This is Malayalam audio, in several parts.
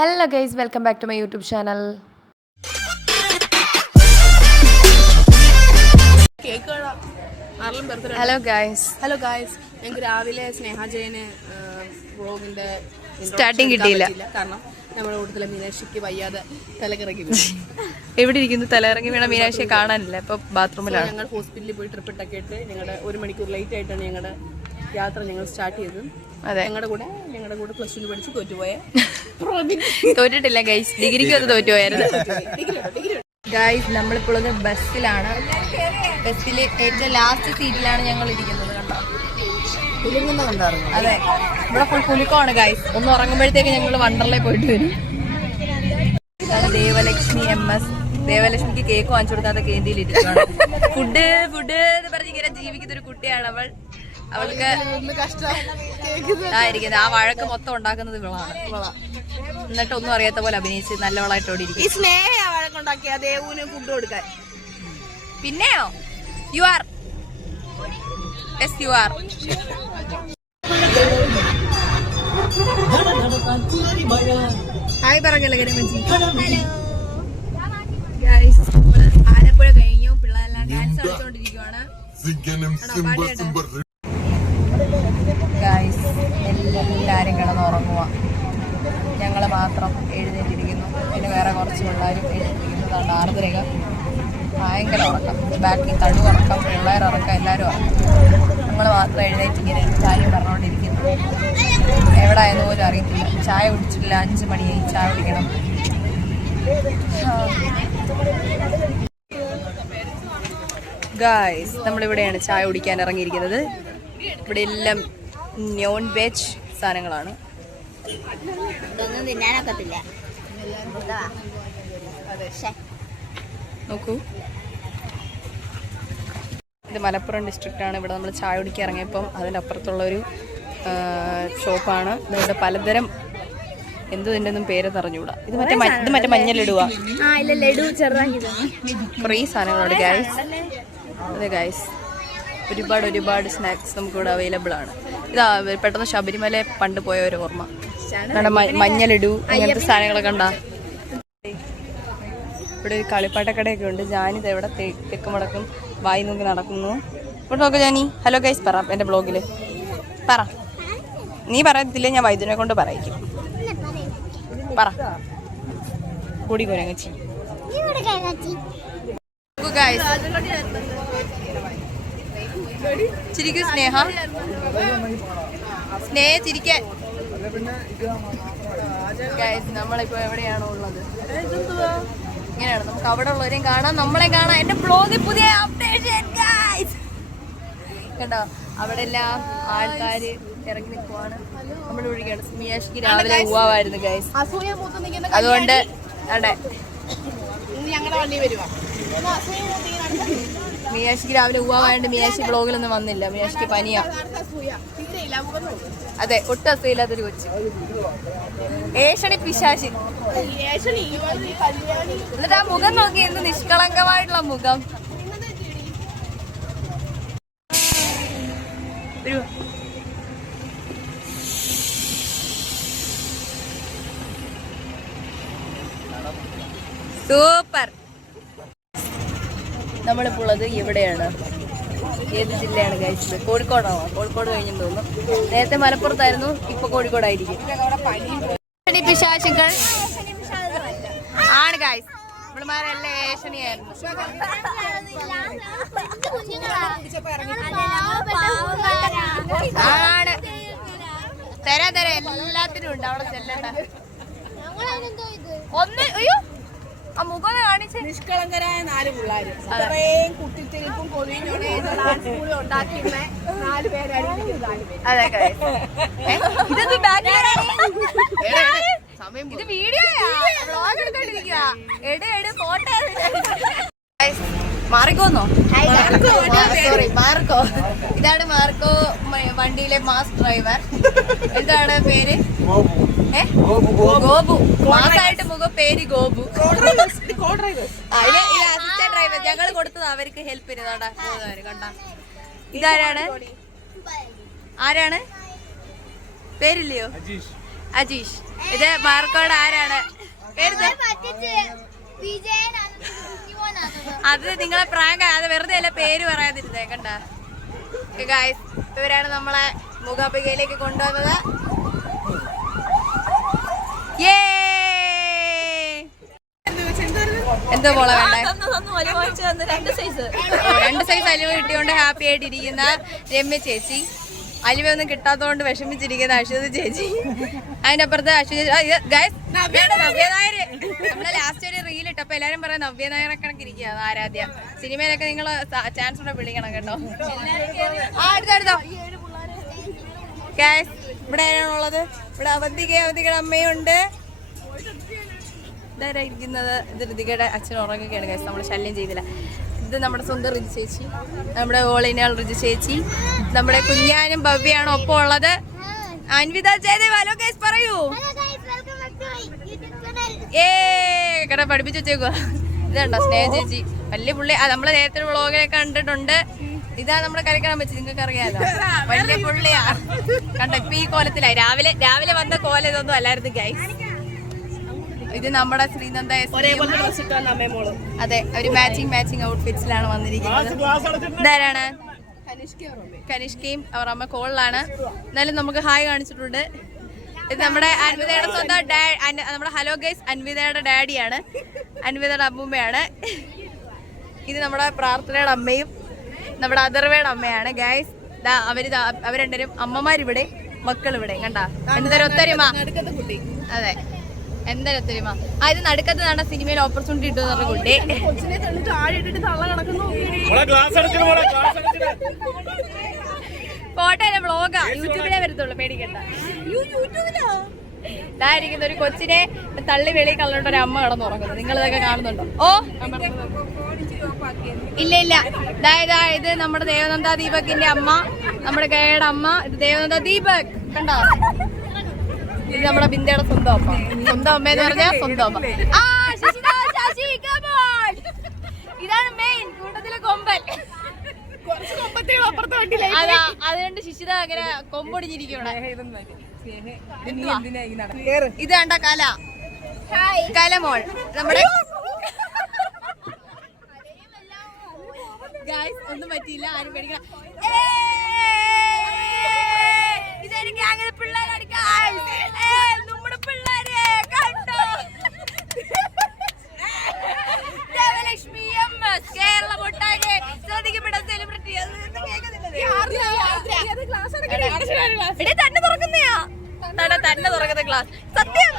Hello guys, welcome back to my YouTube channel. Hello guys. Hello guys. ഞങ്ങൾക്ക് രാവിലെ സ്നേഹ ജയന് വ്ളോഗിന്റെ സ്റ്റാർട്ടിങ് കിട്ടിയില്ല കാരണം നമ്മുടെ കൂട്ടത്തിലെ മീനാക്ഷിക്ക് വയ്യാതെ തലകറങ്ങി എവിടെ ഇരിക്കുന്നു തലയിറങ്ങി വീണ മീനാക്ഷിയെ കാണാനില്ല. ഇപ്പൊ ബാത്റൂമിലാണ്. ഞങ്ങൾ ഹോസ്പിറ്റലിൽ പോയി ട്രിപ്പ് ഇട്ടൊക്കെ ഇട്ട് ഞങ്ങളുടെ 1 മണിക്കൂർ ലേറ്റ് ആയിട്ടാണ് ഞങ്ങളുടെ യാത്ര ഞങ്ങൾ സ്റ്റാർട്ട് ചെയ്തത്. അതെ, ഞങ്ങളുടെ കൂടെ പ്ലസ് 2 പഠിച്ച് തോറ്റുപോയ തോറ്റിട്ടില്ല ഗൈസ്, ഡിഗ്രിക്ക് അത് തോറ്റുപോയായിരുന്നു. ഗൈസ് നമ്മളിപ്പോൾ ബസ്സിലാണ്. ബസ്സിൽ ഏറ്റവും ലാസ്റ്റ് സീറ്റിലാണ് ഞങ്ങൾ ഇരിക്കുന്നത്. കണ്ടോ, അതെ, ഇവിടെ ഫുൾ കുലുക്കമാണ് ഗൈസ്. ഒന്ന് ഉറങ്ങുമ്പോഴത്തേക്ക് ഞങ്ങൾ വണ്ടർലയിൽ പോയിട്ട് വരും. ദേവലക്ഷ്മി MS. ദേവലക്ഷ്മിക്ക് കേക്ക് വാങ്ങിച്ചു കൊടുക്കാത്ത കേന്ദ്രയിലിരിക്കുകയാണ്. ഫുഡ് എന്ന് പറഞ്ഞ് ഇങ്ങനെ ജീവിക്കുന്ന ഒരു കുട്ടിയാണ് അവൾ. അവൾക്ക് ഇരിക്കുന്നത് ആ വഴക്ക് മൊത്തം ഉണ്ടാക്കുന്നത് ഇവളാണ്. എന്നിട്ട് ഒന്നും അറിയാത്ത പോലെ അഭിനയിച്ച് നല്ലവളായിട്ട് ഓടി ഇരിക്കും. ഈ സ്നേഹ വഴക്കുണ്ടാക്കിയ ദേവുവിന് ഫുഡ് കൊടുക്കാൻ. പിന്നെയോ you are you are hi പറഞ്ഞല്ലോ ആലപ്പുഴ കഴിഞ്ഞു. പിള്ളേരെല്ലാം ഡാൻസ് കളിച്ചോണ്ടിരിക്കുവാണ്. ഗൈസ് എല്ലാരും കിടന്നുറങ്ങുക, ഞങ്ങള് മാത്രം എഴുന്നേറ്റിരിക്കുന്നു. പിന്നെ വേറെ കുറച്ച് പിള്ളേരും എഴുന്നേറ്റിരിക്കുന്നതാണ്. 6:30 ഭയങ്കര ഉറക്കം, ബാക്കി തടുവുറക്കം, പിള്ളേരുറക്കം, എല്ലാവരും ഉറക്കം. നമ്മൾ മാത്രം എഴുന്നേറ്റിങ്ങനെ കാര്യം പറഞ്ഞുകൊണ്ടിരിക്കുന്നു. എവിടെ ആയെന്ന് പോലും അറിയത്തില്ല. ചായ കുടിച്ചിട്ടില്ല, 5 മണിയായി. ചായ കുടിക്കണം. ഗൈസ് നമ്മളിവിടെയാണ് ചായ കുടിക്കാൻ ഇറങ്ങിയിരിക്കുന്നത്. ഇവിടെ എല്ലാം നോൺ വെജ് സാധനങ്ങളാണ്. നോക്കൂ, ഇത് മലപ്പുറം ഡിസ്ട്രിക്റ്റ് ആണ്. ഇവിടെ നമ്മൾ ചായ കുടിക്കാൻ ഇറങ്ങിയപ്പം അതിൻ്റെ അപ്പുറത്തുള്ളൊരു ഷോപ്പാണ്. ഇവിടെ പലതരം ഇതിൻ്റെ ഒന്നും പേര് അറിഞ്ഞുകൂടാ. ഇത് മറ്റേ മഞ്ഞളിടുക കുറേ സാധനങ്ങളുണ്ട് ഗൈസ്. അതെ ഗൈസ്, ഒരുപാട് സ്നാക്സ് നമുക്കിവിടെ അവൈലബിൾ ആണ്. ഇതാ പെട്ടെന്ന് ശബരിമല പണ്ട് പോയ ഒരു ഓർമ്മ. മഞ്ഞളിടു അങ്ങനത്തെ സാധനങ്ങളൊക്കെ ഉണ്ടാ. ഇവിടെ ഒരു കളിപ്പാട്ടക്കടയൊക്കെ ഉണ്ട്. ജാനിത് എവിടെ തെക്കും വടക്കും വായി നോക്കി നടക്കുന്നു. ഇവിടെ നോക്ക് ജാനി. ഹലോ ഗൈസ് പറ എൻ്റെ ബ്ലോഗിൽ പറ. നീ പറയത്തില്ല, ഞാൻ വൈദ്യുനെ കൊണ്ട് പറയിക്കും. പറ കൂടി കുരങ്ങച്ചി. ചിരിക്കൂ സ്നേഹ, ചിരിക്കാൻ. നമ്മളിപ്പോ എവിടെയാണോ ഉള്ളത്? ഇങ്ങനെയാണ്. നമുക്ക് അവിടെ ഉള്ളവരെയും കാണാം, നമ്മളെ കാണാം. എന്റെ ബ്ലോഗിൽ പുതിയ അപ്ഡേഷൻ കണ്ടോ. അവിടെ എല്ലാം ആൾക്കാര് ഇറങ്ങി നിൽക്കുവാണ്. നമ്മൾ ഒഴികെയാണ്. മിയാഷിക്ക് രാവിലെ പോവായിരുന്നു ഗൈസ്. അതുകൊണ്ട് അതെ, മിയാഷിക്ക് രാവിലെ പോവാണ്ട് മിയാഷി ബ്ലോഗിലൊന്നും വന്നില്ല. മിയാഷിക്ക് പനിയാ. അതെ, ഒട്ടും അസുഖമില്ലാത്തൊരു കൊച്ചു. ഏഷണി പിശാശി. എന്നിട്ട് ആ മുഖം നോക്കി, എന്ത് നിഷ്കളങ്കമായിട്ടുള്ള മുഖം. സൂപ്പർ. നമ്മളിപ്പോൾ ഉള്ളത് എവിടെയാണ്? ഏത് ജില്ലയാണ് കഴിച്ചത്? കോഴിക്കോടാണോ? കോഴിക്കോട് കഴിഞ്ഞെന്ന് തോന്നുന്നു. നേരത്തെ മലപ്പുറത്തായിരുന്നു, ഇപ്പൊ കോഴിക്കോടായിരിക്കും. പിശാചുക്കൾ ആണ് ഗൈസ്. ഇവിടെമാരെല്ലാം ഏഷണിയായിരുന്നു. ആണ് തരാ എല്ലാത്തിനും ഉണ്ട്. അവിടെ ചെല്ലണ്ട ഒന്ന്. അയ്യോ, ആ മുഖം കാണിച്ച്. നിഷ്കളങ്കരായ 4 പിള്ളേരും അത്രയും കുട്ടിത്തിരിപ്പും ഉണ്ടാക്കിയിരുന്ന 4 പേരാണ്. അതെ ഇത് വീഡിയോയാ, വ്ളോഗ് എടുത്തോണ്ടിരിക്കുക. ഫോട്ടോ മാറിക്കോന്നോ? Sorry, Marco. ഇതാണ് മാർക്കോ, വണ്ടിയിലെ മാസ് ഡ്രൈവർ. എന്താണ് പേര്? ഗോപു. മാസായിട്ട് മുഖം പേര് ഗോപു. Assistant driver. ഞങ്ങൾ കൊടുത്തത് അവർക്ക് ഹെൽപ്പ് ചെയ്തോണ്ടാ. കണ്ട ഇതാരാണ്? ആരാണ്? പേരില്ലയോ? അജീഷ്. ഇത് മാർക്കോട് ആരാണ്? അത് നിങ്ങളെ പ്രായം അത് വെറുതെ അല്ല പേര് പറയാതിരുന്നേ കണ്ട. ഗായ്സ് ഇവരാണ് നമ്മളെ മൂകാംബികയിലേക്ക് കൊണ്ടുവന്നത്. എന്തോ പോലെ വേണ്ടേ? 2 സൈസ് അലുവ കിട്ടിയോണ്ട് ഹാപ്പി ആയിട്ടിരിക്കുന്ന രമ്യ ചേച്ചി, അലുവ ഒന്നും കിട്ടാത്തതുകൊണ്ട് വിഷമിച്ചിരിക്കുന്ന അശ്വതി ചേച്ചി, അതിനപ്പുറത്ത് അശ്വതി നവ്യനായര്. നമ്മളെ ലാസ്റ്റ് ഒരു റീൽ ഇട്ടപ്പോ എല്ലാരും പറയാം നവ്യനായരെ കണക്കിരിക്കുക ആരാധ്യ. സിനിമയിലൊക്കെ നിങ്ങള് ചാൻസ് കൂടെ വിളിക്കണം കേട്ടോ. അടുത്തോ ഗൈസ് ഇവിടെ ആരാണുള്ളത്? ഇവിടെ അവന്തികയുടെ അമ്മയുണ്ട്. ഇതായിരിക്കുന്നത് ഇത് ഋതികയുടെ അച്ഛൻ ഉറങ്ങുകയാണ് ഗൈസ്. നമ്മൾ ശല്യം ചെയ്തില്ല. ഇത് നമ്മുടെ സ്വന്തം ഋജു ചേച്ചി, നമ്മുടെ ഓളിനാൽ ഋജു ചേച്ചി, നമ്മുടെ കുഞ്ഞാനും ഭവ്യാണ് ഒപ്പം ഉള്ളത്. അൻവിത ജയദേവ് ഹലോ ഗൈസ് പറയൂ. കട പഠിപ്പിച്ചു വെച്ചേക്കുക. ഇതുണ്ടോ സ്നേഹ ചേച്ചി, വലിയ പുള്ളി. നമ്മള് നേരത്തെ വ്ളോഗിലെ കണ്ടിട്ടുണ്ട്. ഇതാ നമ്മുടെ കരക്കണം വെച്ച് നിങ്ങൾക്ക് അറിയാലോ, വലിയ പുള്ളിയാ. കണ്ടോ ഇപ്പൊ ഈ കോലത്തിലായി. രാവിലെ വന്ന കോലം ഇതൊന്നും അല്ലായിരുന്നു ഗൈസ്. ഇത് നമ്മുടെ ശ്രീനന്ദ. അതെ, ഒരു മാച്ചിങ് ഔട്ട്ഫിറ്റ്സിലാണ് വന്നിരിക്കുന്നത്. ഇതാരാണ്? കനിഷ്കയും അവർ അമ്മ കോളിലാണ്. എന്നാലും നമുക്ക് ഹായ് കാണിച്ചിട്ടുണ്ട്. ഇത് നമ്മുടെ അൻവിതയുടെ സ്വന്തം നമ്മുടെ ഹലോ ഗൈസ് അൻവിതയുടെ ഡാഡിയാണ്, അൻവിതയുടെ അമ്മൂമ്മയാണ്. ഇത് നമ്മുടെ പ്രാർത്ഥനയുടെ അമ്മയും നമ്മുടെ അഥർവയുടെ അമ്മയാണ് ഗൈസ്. അവർ രണ്ടുപേരും അമ്മമാരിവിടെ, മക്കൾ ഇവിടെ. കണ്ടാ എന്തൊരു ഒത്തൊരുമ. അതെ, എന്തൊരു ഒത്തൊരുമ. ഇത് നടുക്കത്ത് നടന്ന സിനിമയിൽ ഓപ്പർച്യൂണിറ്റി കിട്ടും എന്ന് പറഞ്ഞ കുട്ടി. ഫോട്ടോ വ്ളോഗാ, യൂട്യൂബിലേ വരത്തുള്ളൂ, പേടിക്കണ്ട. ഇതായിരിക്കുന്ന ഒരു കൊച്ചിനെ തള്ളി വെളിയിൽ കളഞ്ഞിട്ട് ഒരു അമ്മ കിടന്നുറങ്ങുന്നു. നിങ്ങൾ ഇതൊക്കെ കാണുന്നുണ്ടോ? ഓ ഇല്ല. ഇത് നമ്മുടെ ദേവനന്ദ ദീപകിന്റെ അമ്മ, നമ്മുടെ ഗയയുടെ അമ്മ. ഇത് ദേവനന്ദ ദീപക് കണ്ടോ. ഇത് നമ്മുടെ ബിന്ദയുടെ സ്വന്തം അമ്മ. സ്വന്തം അമ്മ എന്ന് പറഞ്ഞാൽ സ്വന്തം അമ്മ. ഇതാണ് മെയിൻ കൂട്ടത്തിലെ കൊമ്പൻ. അതാ അതുകൊണ്ട് ശിശിത അങ്ങനെ കൊമ്പൊടിഞ്ഞിരിക്കണേ. ഇത് കണ്ട കലമോൾ നമ്മുടെ ഒന്നും പറ്റിയില്ല, ആരും പേടിക്കണം. ഇതെനിക്ക് അങ്ങനെ പിള്ളേരാണ് നമ്മുടെ പിള്ളേരെ കണ്ടോ. ദേവലക്ഷ്മി കേരള ഒട്ടാകെ ശ്രദ്ധിക്കപ്പെട്ട സെലിബ്രിറ്റി. തന്നെ തുറക്കുന്നയാ, തന്നെ തുറക്കുന്ന ക്ലാസ്. സത്യം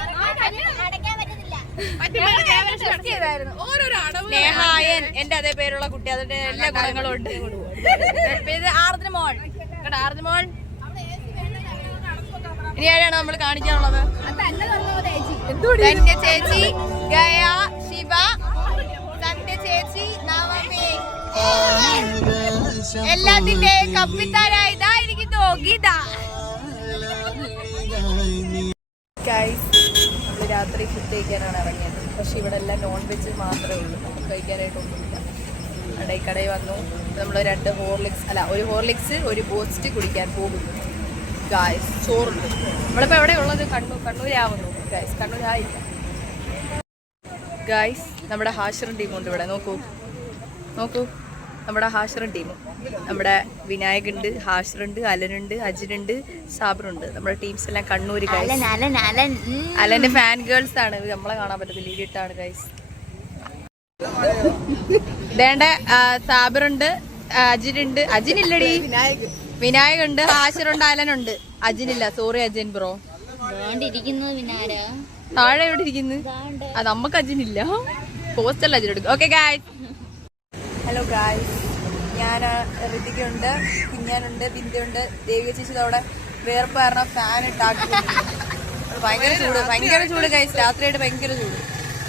സ്നേഹായൻ എന്റെ അതേ പേരുള്ള കുട്ടി, അതിന്റെ എല്ലാ ഗുണങ്ങളും ഉണ്ട്. ആർദ്രമോൾ കേട്ടോ, ആർദ്രമോൾ. ഇനി ആരാണ് നമ്മൾ കാണിക്കാനുള്ളത്? ധന്യ ചേച്ചി, ഗയ, ശിവ, സന്ധ്യ ചേച്ചി, നവമി. എല്ലാത്തിന്റെ കപ്പിത്താരായി ഇതായിരിക്കുന്നു ഗീത. നമ്മൾ രാത്രി ഫുഡ് കഴിക്കാനാണ് ഇറങ്ങിയത്. പക്ഷെ ഇവിടെ എല്ലാം നോൺ വെജ് മാത്രമേ ഉള്ളൂ, നമുക്ക് കഴിക്കാനായിട്ടൊന്നുമില്ല. അവിടെ ഈ കടയിൽ വന്നു. നമ്മൾ 2 ഹോർലിക്സ് അല്ല, ഒരു ഹോർലിക്സ് ഒരു ബൂസ്റ്റ് കുടിക്കാൻ പോകുന്നു ഗായ്സ്. ചോറുണ്ട്. നമ്മളിപ്പോൾ എവിടെ ഉള്ളത്? കണ്ണൂരാവുന്നു ഗായ്സ്. കണ്ണൂരായില്ല ഗായ്സ്. നമ്മുടെ ഹാഷിറും ടീമുണ്ട് ഇവിടെ. നോക്കൂ നമ്മുടെ ഹാഷിറും ടീമും. നമ്മുടെ വിനായകുണ്ട്, ഹാഷിറുണ്ട്, അലനുണ്ട്, അജിനുണ്ട്, സാബറുണ്ട്. നമ്മുടെ ടീംസ് എല്ലാം കണ്ണൂര് ഗൈസ്. അലന്റെ ഫാൻ ഗേൾസ് ആണ്. നമ്മളെ കാണാൻ പറ്റത്തില്ല, ഇടിയിട്ടാണ് ഗൈസ്. വേണ്ട സാബറുണ്ട്, അജിനുണ്ട്, അജിനില്ലടി, വിനായകുണ്ട്, ഹാഷിറുണ്ട്, അലനുണ്ട്. അജിനില്ല, സോറി അജിൻ ബ്രോ. താഴെ എവിടെ ഇരിക്കുന്നു? അത് നമുക്ക് അജിനില്ല, പോസ്റ്റല്ല അജിനെടുക്കും. Okay guys, hello guys. ഞാൻ ഋതികയുണ്ട്, കുഞ്ഞാനുണ്ട്, ബിന്ദുണ്ട്, ദേവിക ചേച്ചി അവിടെ വേർപ്പ് കാരണം ഫാൻ ഇട്ടാക്കി. ഭയങ്കര ചൂട് ഗൈസ്. രാത്രിയായിട്ട് ഭയങ്കര ചൂട്,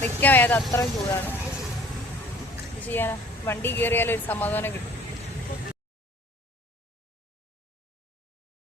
നിൽക്കാൻ വയ്യാതെ അത്രയും ചൂടാണ്. ചെയ്യാനാ വണ്ടി കയറിയാലും ഒരു സമാധാനം കിട്ടും.